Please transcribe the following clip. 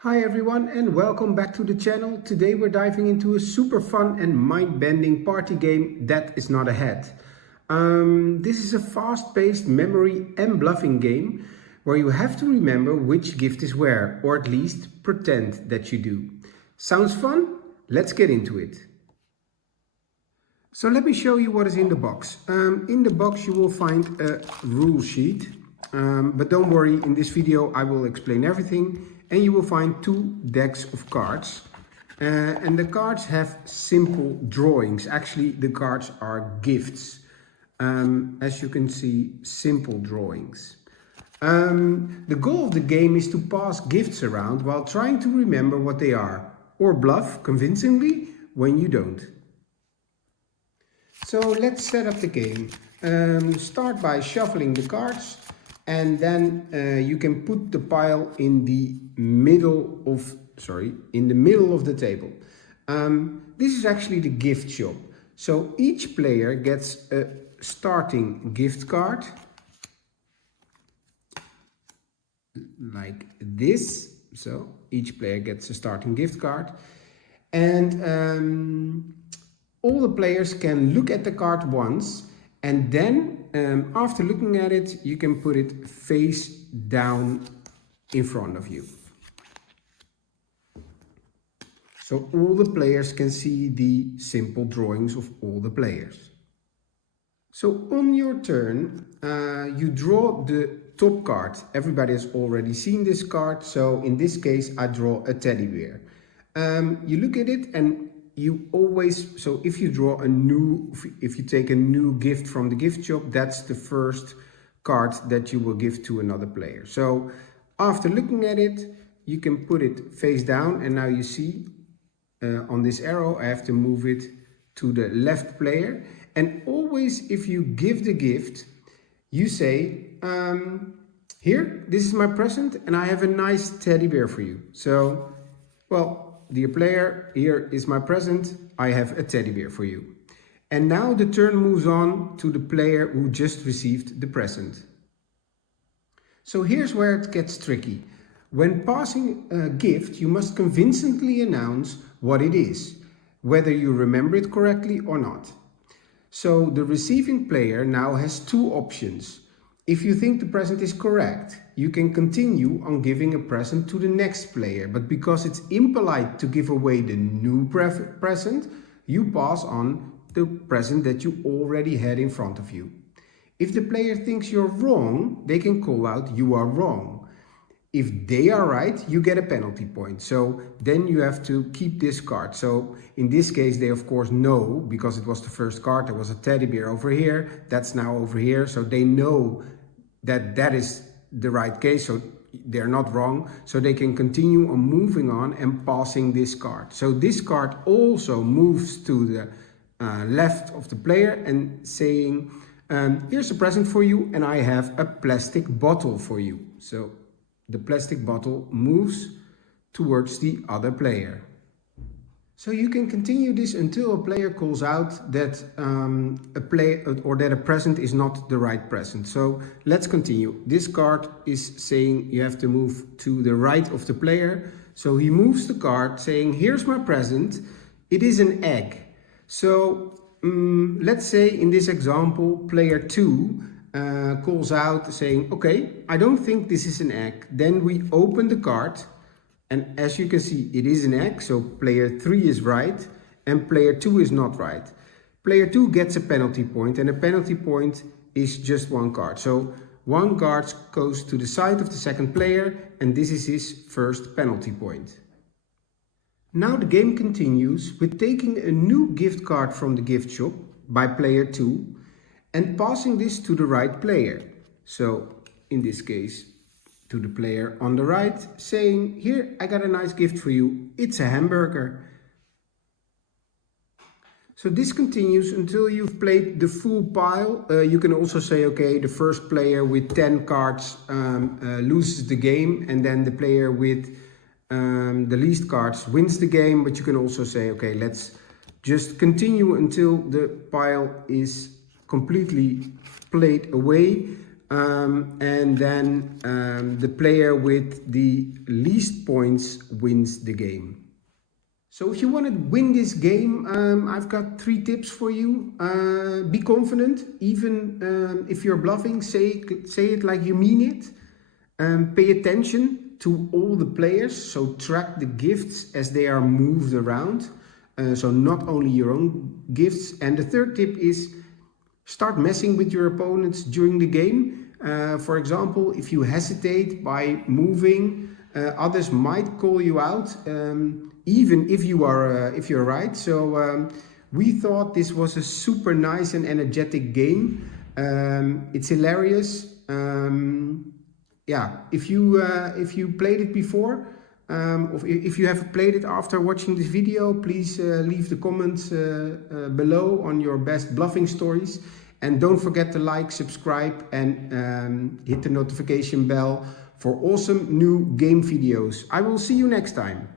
Hi everyone and welcome back to the channel. Today we're diving into a super fun and mind-bending party game that is not a hat. This is a fast-paced memory and bluffing game where you have to remember which gift is where, or at least pretend that you do. Sounds fun? Let's get into it. So let me show you what is in the box. In the box you will find a rule sheet, but don't worry, in this video I will explain everything. And you will find two decks of cards. And the cards have simple drawings. Actually, the cards are gifts. As you can see, simple drawings. The goal of the game is to pass gifts around while trying to remember what they are, or bluff convincingly when you don't. So let's set up the game. Start by shuffling the cards. And then you can put the pile in the middle of the table. This is actually the gift shop. So each player gets a starting gift card like this. So each player gets a starting gift card, and all the players can look at the card once, and then after looking at it, you can put it face down in front of you. So all the players can see the simple drawings of all the players. So on your turn, you draw the top card. Everybody has already seen this card. So in this case, I draw a teddy bear. You look at it and you always, so if you take a new gift from the gift shop, that's the first card that you will give to another player. So after looking at it, you can put it face down, and now you see on this arrow, I have to move it to the left player. And always if you give the gift, you say, here, this is my present and I have a nice teddy bear for you. So, well, dear player, here is my present, I have a teddy bear for you. And now the turn moves on to the player who just received the present. So here's where it gets tricky. When passing a gift, you must convincingly announce what it is, whether you remember it correctly or not. So the receiving player now has two options. If you think the present is correct, you can continue on giving a present to the next player, but because it's impolite to give away the new present, you pass on the present that you already had in front of you. If the player thinks you're wrong, they can call out, "You are wrong." If they are right, you get a penalty point. So then you have to keep this card. So in this case, they of course know, because it was the first card, there was a teddy bear over here, that's now over here. So they know that that is the right case, so they're not wrong. So they can continue on moving on and passing this card. So this card also moves to the left of the player and saying, here's a present for you and I have a plastic bottle for you. So the plastic bottle moves towards the other player. So you can continue this until a player calls out that a present is not the right present. So let's continue. This card is saying you have to move to the right of the player. So he moves the card saying, here's my present. It is an egg. So let's say in this example, player 2 calls out saying, okay, I don't think this is an egg. Then we open the card, and as you can see, it is an egg. So player 3 is right and player 2 is not right. Player 2 gets a penalty point, and a penalty point is just one card. So one card goes to the side of the second player, and this is his first penalty point. Now the game continues with taking a new gift card from the gift shop by player 2 and passing this to the right player. So in this case, to the player on the right, saying, here, I got a nice gift for you. It's a hamburger. So this continues until you've played the full pile. You can also say, okay, the first player with 10 cards loses the game, and then the player with the least cards wins the game. But you can also say, okay, let's just continue until the pile is completely played away. and then the player with the least points wins the game. So if you want to win this game, I've got 3 tips for you. Be confident, even if you're bluffing, say it like you mean it. Pay attention to all the players, so track the gifts as they are moved around. So not only your own gifts. And the third tip is start messing with your opponents during the game. For example, if you hesitate by moving, others might call you out, even if you're right. So we thought this was a super nice and energetic game. It's hilarious. Yeah, if you played it before, or if you have played it after watching this video, please leave the comments below on your best bluffing stories. And don't forget to like, subscribe, and hit the notification bell for awesome new game videos. I will see you next time.